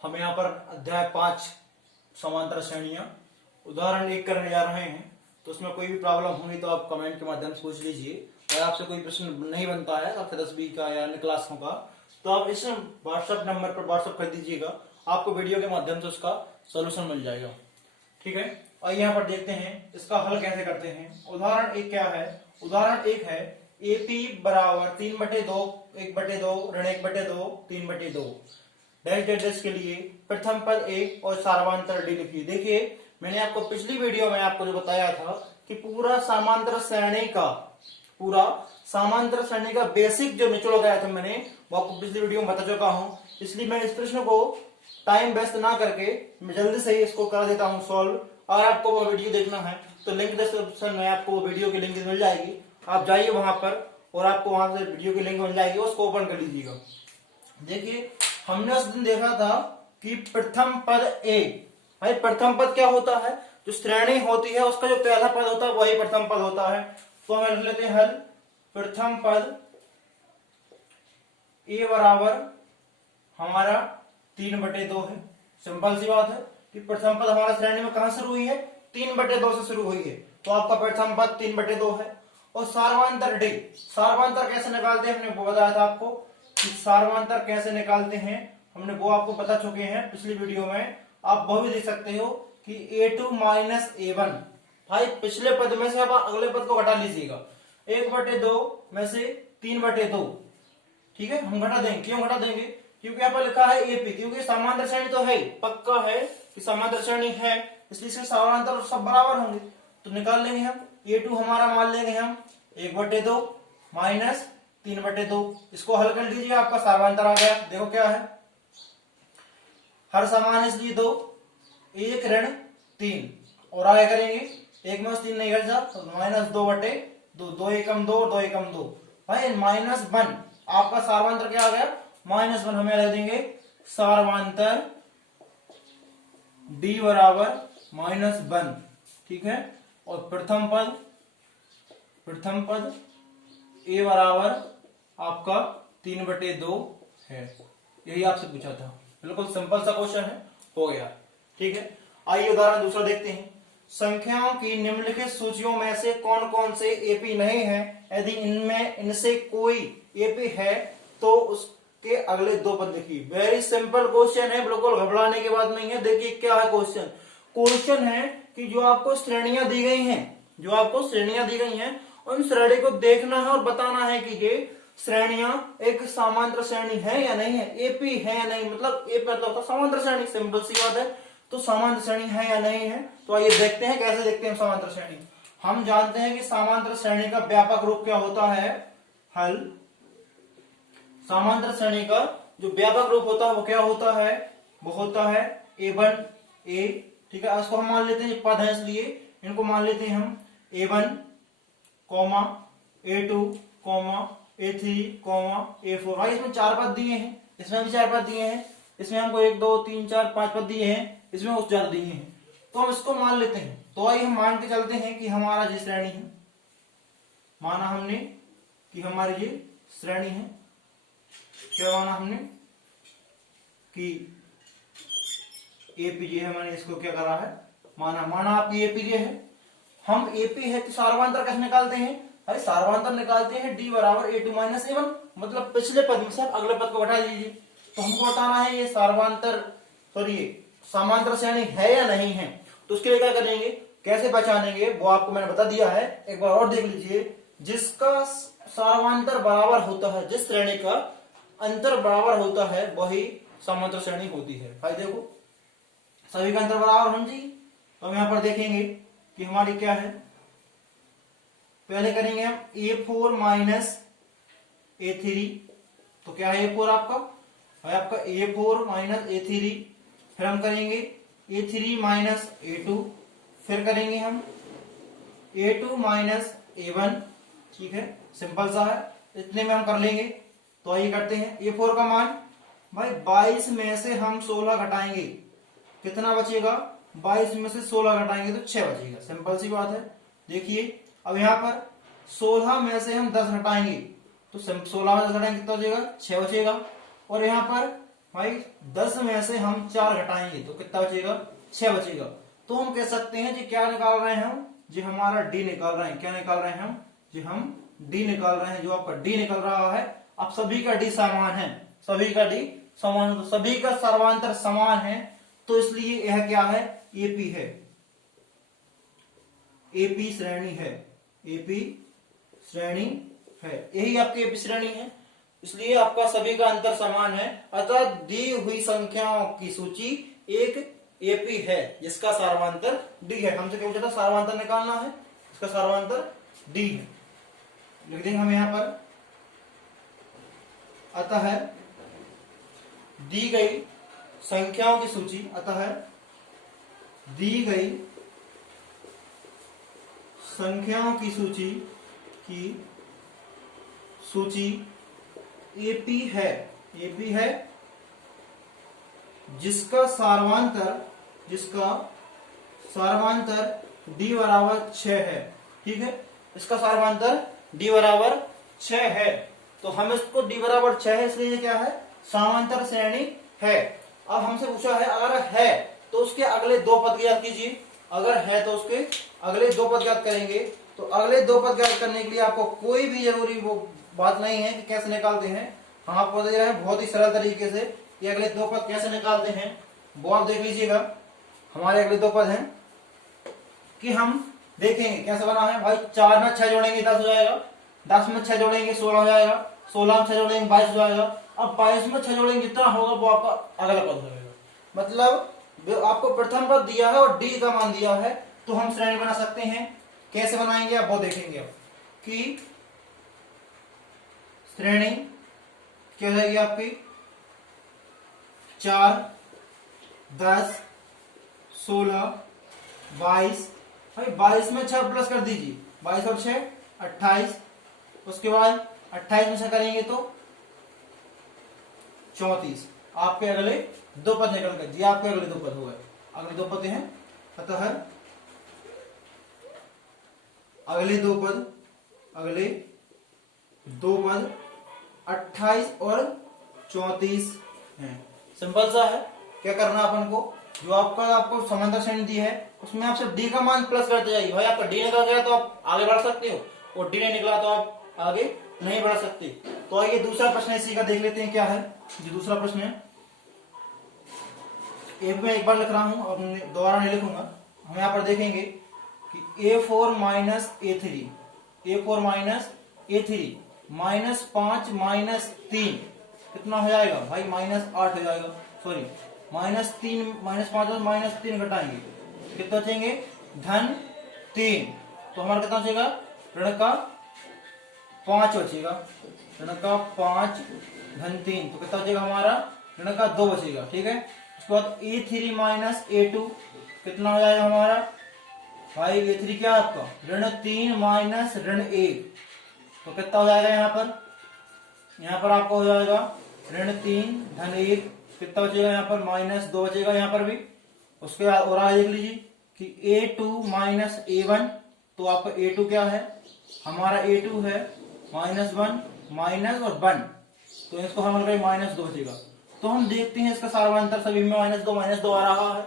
हम यहाँ पर अध्याय 5 समांतर श्रेणियां उदाहरण 1 करने जा रहे हैं। तो उसमें कोई भी प्रॉब्लम होगी तो आप कमेंट के माध्यम से पूछ लीजिए। अगर आपसे कोई प्रश्न नहीं बनता है आपसे 10वीं का या अन्य क्लासों का, तो आप इस व्हाट्सएप नंबर पर व्हाट्सएप कर दीजिएगा, आपको वीडियो के माध्यम से उसका सोल्यूशन मिल जाएगा। ठीक है, और यहाँ पर देखते हैं इसका हल कैसे करते हैं। उदाहरण 1 क्या है? उदाहरण 1 है AP बराबर 3/2 1/2 ऋण 1/2 3/2 डैश डैश डैश के लिए प्रथम पद A और सार्वंतर D लिखिए। देखिए मैंने आपको पिछली वीडियो में आपको जो बताया था कि पूरा समांतर श्रेणी का बेसिक जो निचोड़ गया था मैंने वो आपको पिछली वीडियो में बता चुका हूं। इसलिए मैं इस प्रश्न को टाइम वेस्ट ना करके मैं जल्दी से ही इसको कर देता हूं सॉल्व। अगर आपको वो वीडियो देखना है तो लिंक डिस्क्रिप्शन में आपको वीडियो की लिंक मिल जाएगी, आप जाइए वहां पर और आपको वहां से वीडियो की लिंक मिल जाएगी, उसको ओपन कर लीजिएगा। देखिए हमने उस दिन देखा था कि प्रथम पद A, भाई प्रथम पद क्या होता है? जो श्रेणी होती है उसका जो पहला पद होता है वही प्रथम पद होता है। तो हम लिख लेते हैं हल प्रथम पद A बराबर हमारा 3/2 है। सिंपल सी बात है कि प्रथम पद हमारा श्रेणी में कहां शुरू हुई है? 3/2 से शुरू हुई है, तो आपका प्रथम पद 3/2 है। और सार्वंतर D, सार्वंतर कैसे निकालते हैं हमने वो बताया था आपको कि सार्वंतर कैसे निकालते हैं, हमने वो आपको बता चुके हैं पिछली वीडियो में। आप वो भी देख सकते हो कि A2 माइनस A1, भाई पिछले पद में से अब अगले पद को घटा लीजिएगा। 1/2 में से 3/2, ठीक है, हम घटा देंगे। क्यों घटा देंगे? क्योंकि यहाँ पर लिखा है AP, क्योंकि समांतर श्रेणी तो है, पक्का है कि समांतर श्रेणी है, इसलिए इसके समांतर सब बराबर होंगे। तो निकाल लेंगे हम A2 हमारा मान लेंगे हम 1/2 माइनस 3/2। इसको हल कर दीजिए, आपका समांतर आ गया। देखो क्या है, हर समान इसलिए 2 1 ऋण 3 और आगे करेंगे 1 में 3 नहीं घट तो -2/2 2 एकम 2 2 एकम 2 भाई -1। आपका सार्वंतर क्या आ गया? -1। हमें रख देंगे सार्वंतर D बराबर -1, ठीक है। और प्रथम पद A बराबर आपका 3/2 है। यही आपसे पूछा था, बिल्कुल सिंपल सा क्वेश्चन है, हो गया। ठीक है, आइए उदाहरण दूसरा देखते हैं। संख्याओं की निम्नलिखित सूचियों में से कौन कौन से AP नहीं है? यदि इनसे कोई AP है तो उसके अगले 2 पद लिखिए। वेरी सिंपल क्वेश्चन है, बिल्कुल घबराने की बात नहीं है। देखिए क्या है क्वेश्चन है कि जो आपको श्रेणियां दी गई हैं उन श्रेणी को देखना है और बताना है कि ये श्रेणियां एक समांतर श्रेणी है या नहीं है, AP है या नहीं। मतलब AP मतलब होता समांतर श्रेणी, सिंपल सी बात है। तो समांतर श्रेणी है या नहीं है, तो आइए देखते हैं कैसे देखते हैं समांतर श्रेणी। हम जानते हैं कि समांतर श्रेणी का व्यापक रूप क्या होता है? हल समांतर श्रेणी का जो व्यापक रूप होता है वो क्या होता है? वो होता है A1 A, ठीक है। इसको हम मान लेते हैं पद है इसलिए इनको मान लेते हैं हम A1, A2, A3, A4। भाई इसमें 4 पद दिए हैं, इसमें भी 4 पद दिए हैं, इसमें हमको 1 2 3 4 5 पद दिए हैं, इसमें कुछ ज्यादा दिए हैं, तो हम इसको मान लेते हैं। तो आइए हम मान के चलते हैं कि हमारा ये श्रेणी है, माना हमने कि हमारी ये श्रेणी है। क्या माना हमने कि AP है, मैंने इसको क्या करा है माना आपकी AP है। हम AP है तो सार्वंतर कैसे निकालते हैं? अरे सार्वंतर निकालते हैं D बराबर A2 माइनस A1, मतलब पिछले पद में से आप अगले पद को घटा दीजिए। तो हमको बताना है ये समांतर श्रेणी है या नहीं है। तो उसके लिए क्या करेंगे, कैसे पहचानेंगे वो आपको मैंने बता दिया है, एक बार और देख लीजिए। जिसका सार्वंतर बराबर होता है, जिस श्रेणी का अंतर बराबर होता है वही समांतर श्रेणी होती है। भाई देखो सभी का अंतर बराबर होना चाहिए। तो हम यहां पर देखेंगे कि हमारी क्या है, पहले करेंगे हम A4 माइनस A3। तो क्या है A4 आपका? आपका A4 माइनस A3। फिर हम करेंगे A3 माइनस A2। फिर करेंगे हम A2 माइनस A1, ठीक है, सिंपल सा है, इतने में हम कर लेंगे। तो आइए करते हैं। A4 का मान भाई 22 में से हम 16 घटाएंगे, कितना बचेगा? 22 में से 16 घटाएंगे तो 6 बचेगा, सिंपल सी बात है। देखिए अब यहाँ पर 16 में से हम 10 घटाएंगे तो 16 में 10 घटाएंगे कितना बचेगा? 6 बचेगा। और यहाँ पर भाई 10 में से हम 4 घटाएंगे तो कितना बचेगा, 6 बचेगा। तो हम कह सकते हैं जी क्या निकाल रहे हैं हम, जी हमारा डी निकाल रहे हैं। क्या निकाल रहे हैं हम, जी हम डी निकाल रहे हैं। जो आपका डी निकल रहा है, अब सभी का डी समान है, सभी का डी समान, तो सभी का सर्वांतर समान है, तो इसलिए यह क्या है, एपी है, एपी श्रेणी है, एपी श्रेणी है, यही आपकी एपी श्रेणी है, इसलिए आपका सभी का अंतर समान है। अतः दी हुई संख्याओं की सूची एक एपी है जिसका सार्वंतर डी है। हमसे क्या पूछा था, सार्वंतर निकालना है, इसका सार्वंतर डी है, लिख देंगे हम यहां पर। अतः दी गई संख्याओं की सूची, अतः दी गई संख्याओं की सूची एपी है, एपी है जिसका सार्वंतर डी बराबर 6 है। ठीक है, इसका सार्वंतर डी बराबर 6 है, तो हम इसको डी बराबर 6 है इसलिए ये क्या है, समांतर श्रेणी है। अब हमसे पूछा है अगर है तो उसके अगले दो पद ज्ञात कीजिए, अगर है तो उसके अगले दो पद ज्ञात करेंगे। तो अगले दो पद ज्ञात करने के लिए आपको कोई भी जरूरी वो बात नहीं है कि कैसे निकालते हैं, हम आपको दे रहे हैं बहुत ही सरल तरीके से ये अगले दो पद कैसे निकालते हैं, वो आप देख लीजिएगा। हमारे अगले दो पद हैं कि हम देखेंगे कैसे बना है। भाई 4 में 6 जोड़ेंगे 10 हो जाएगा, 10 में 6 जोड़ेंगे 16 हो जाएगा, 16 में 6 जोड़ेंगे 22 हो जाएगा। अब 22 में 6 जोड़ेंगे जितना होगा वो आपका अगला पद हो जाएगा। मतलब आपको प्रथम पद दिया है और डी का मान दिया है, तो हम श्रेणी बना सकते हैं। कैसे बनाएंगे आप वो देखेंगे अब कि श्रेणी क्या हो जाएगी आपकी 4, 10, 16, 22। भाई 22 में 6 प्लस कर दीजिए, 22 और 6 28। उसके बाद 28 में से करेंगे तो 34। आपके अगले दो पद निकल गए जी, आपके अगले दो पद हो गए, अगले दो पद हैं। अतः अगले दो पद 28 और 34 हैं। सिंपल सा है, क्या करना अपन को, जो आपको समांतर श्रेणी दी है उसमें आप सिर्फ डी का मान प्लस करते जाइए। भाई आपका डी निकल गया तो आप आगे बढ़ सकते हो, और डी नहीं निकला तो आप आगे नहीं बढ़ सकते। तो आइए दूसरा प्रश्न इसी का देख लेते हैं क्या है। जो दूसरा प्रश्न है एक बार लिख रहा हूं और दोबारा नहीं लिखूंगा। हम यहाँ पर देखेंगे कि A4 माइनस A3 -5 -3 कितना हो जाएगा भाई, -8 हो जाएगा। सॉरी -3 -5 और -3 घटाएंगे कितना बचेंगे, -3। तो हमारा कितना बचेगा, ऋण का 5 बचेगा, ऋण का 5 -3 तो कितना बचेगा हमारा, ऋण का 2 बचेगा। ठीक है, उसके बाद A3 माइनस A2 कितना हो जाएगा हमारा भाई, A3 क्या आपका ऋण 3 माइनस ऋण 1 तो कितना हो जाएगा, यहाँ पर आपको हो जाएगा ऋण 3 धन 1 कितना बचेगा, यहाँ पर -2 बचेगा यहाँ पर भी। उसके बाद और आगे देख लीजिए कि A2 माइनस A1 तो आपका A2 क्या है, हमारा A2 है -1 माइनस और 1 तो इसको हम -2 बचेगा। तो हम देखते हैं इसका सार्वंतर सभी में -2 आ रहा है,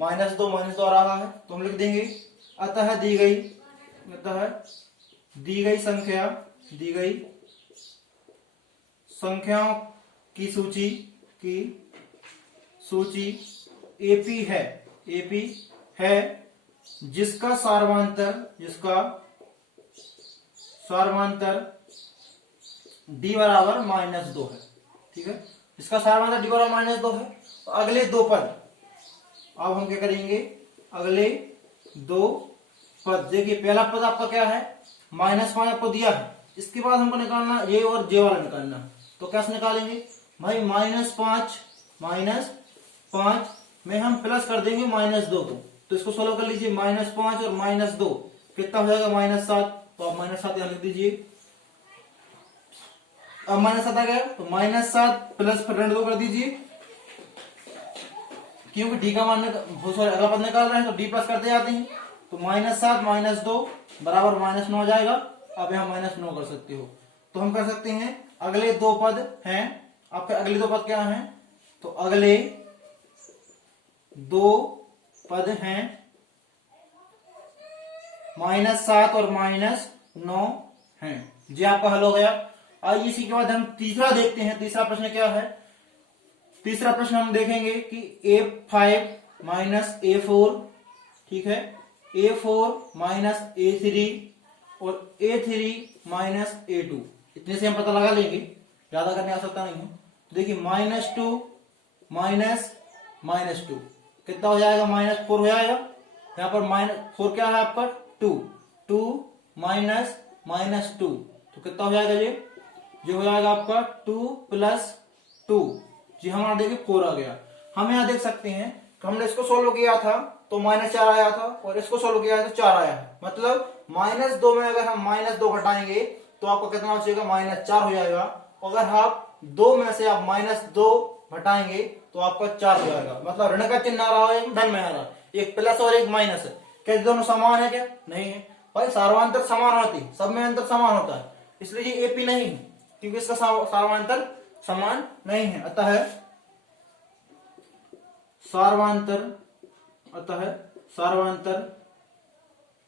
-2 आ रहा है, तो हम लिख देंगे अतः दी गई संख्याओं की सूची एपी है जिसका सार्वंतर डी बराबर -2 है। ठीक है, इसका सार्वंतर डी बराबर -2 है। तो अगले दो पद अब हम क्या करेंगे, अगले दो पद देखिए, पहला पद आपका क्या है, -5 आपको दिया है, इसके बाद हमको निकालना ये और जे वाला निकालना। तो कैसे निकालेंगे भाई, -5 में हम प्लस कर देंगे -2 को, तो इसको सोल्व कर लीजिए, -5 और -2 कितना हो जाएगा, -7। तो आप -7 यहां लिख दीजिए। अब -7 आ गया तो -7 प्लस ऋण 2 कर दीजिए, क्योंकि डी का मान अगला पद निकाल रहे हैं तो डी प्लस करते जाते हैं। तो -7 -2 बराबर -9 हो जाएगा। अब यहाँ -9 कर सकते हो। तो हम कर सकते हैं अगले दो पद हैं आपके, अगले दो पद क्या हैं, तो अगले दो पद हैं -7 और -9 हैं। जी आपका हल हो गया। आइए इसी के बाद हम तीसरा देखते हैं। तीसरा प्रश्न क्या है? तीसरा प्रश्न हम देखेंगे कि A5 -A4, ठीक है, A4 -A3 और A3 -A2, इतने से हम पता लगा लेंगे, ज्यादा करने की आवश्यकता नहीं है। तो देखिए -2 -2 कितना हो जाएगा? -4 हो जाएगा। यहाँ पर -4 क्या है आपका? 2 2 -2, तो कितना हो जाएगा? ये हो जाएगा आपका 2 + 2। जी हमारा देखिए 4 आ गया। हम यहाँ देख सकते हैं कि हमने इसको सोल्व किया था तो -4 आया था और इसको सोल्व किया था तो 4 आया है। मतलब -2 में अगर हम -2 घटाएंगे तो आपको कितना बचेगा? -4 हो जाएगा। अगर आप 2 में से आप -2 घटाएंगे तो आपका 4 हो जाएगा। मतलब ऋण का चिन्ह आ रहा है, एक धन में आ रहा है, एक प्लस और एक माइनस है। क्या दोनों समान है? क्या नहीं है भाई, सार्वंतर समान होती है, सब में अंतर समान होता है, इसलिए ये एपी नहीं है क्योंकि इसका सार्वंतर समान नहीं है। अतः सार्वंतर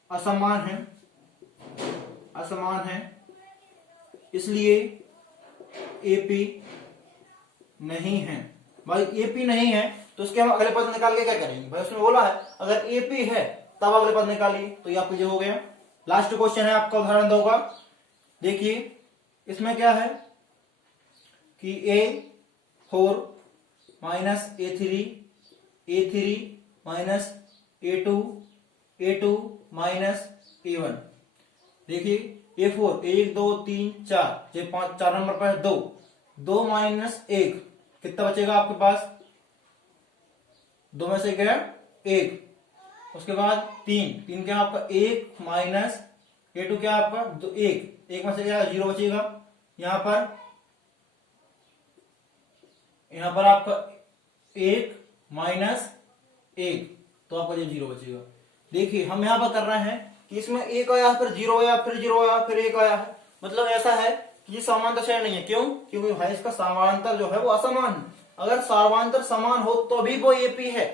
असमान है, इसलिए एपी नहीं है। भाई एपी नहीं है तो उसके हम अगले पद निकाल के क्या करेंगे? भाई उसने बोला है अगर एपी है तब अगले पद निकालिए, तो ये आपको हो गया। लास्ट क्वेश्चन है आपका, उदाहरण दोगा। देखिए इसमें क्या है कि A4 -A3 A3 -A2 A2 -A1। देखिए A4 1 2 3 4, ये 4 नंबर पर 2 2 -1 कितना बचेगा आपके पास? 2 में से क्या? 1। उसके बाद 3 क्या आपका? 1 -A2 क्या आपका? 1 में से क्या? 0 बचेगा। यहां पर आपका 1 -1, तो आपका ये 0 बचेगा। देखिए हम यहां पर कर रहे हैं कि इसमें 1 आया, फिर 0 आया, फिर 0 आया, फिर 1 आया है। मतलब ऐसा है कि ये समांतर श्रेणी नहीं है। क्यों? क्योंकि भाई इसका समांतर जो है वो असमान है। अगर समांतर समान हो तो भी वो एपी है।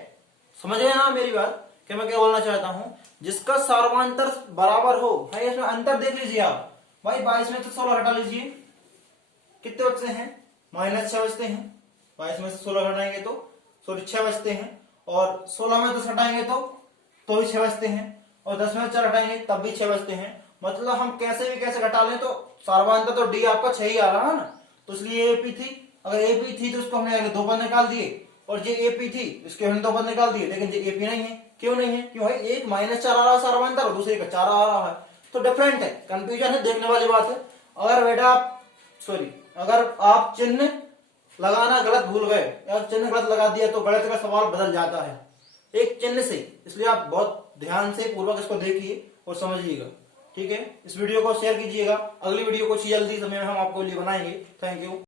समझ गए ना मेरी बात कि मैं क्या बोलना चाहता हूं? जिसका सर्वांतर बराबर हो, भाई इसमें अंतर देख लीजिए आप। भाई 22 में से 16 घटा लीजिए, कितने बचते हैं? -6 बचते हैं। 22 में से 16 घटाएंगे तो 6 बचते हैं, और 16 में 10 घटाएंगे तो भी 6 बचते हैं, और 10 में 4 घटाएंगे तब भी 6 बचते हैं। मतलब हम कैसे भी कैसे घटा लें तो सर्वांतर तो डी आपका 6 ही आ रहा है ना, तो इसलिए एपी थी। अगर एपी थी तो उसको हमने अगले 2 पद निकाल दिए, और ये एपी थी इसके हमने 2 पद निकाल दिए। लेकिन ये एपी नहीं है। क्यों नहीं है? क्यों भाई एक -4 आ रहा है सर्वांतर और दूसरे का 4 आ रहा है, तो डिफरेंट है, कंफ्यूजन है, देखने वाली बात है। अगर बेटा अगर आप चिन्ह लगाना गलत भूल गए या चिन्ह गलत लगा दिया तो गणित का सवाल बदल जाता है एक चिन्ह से। इसलिए आप बहुत ध्यान से पूर्वक इसको देखिए और समझिएगा, ठीक है। इस वीडियो को शेयर कीजिएगा। अगली वीडियो को जल्दी समय में हम आपको लिए बनाएंगे। Thank you.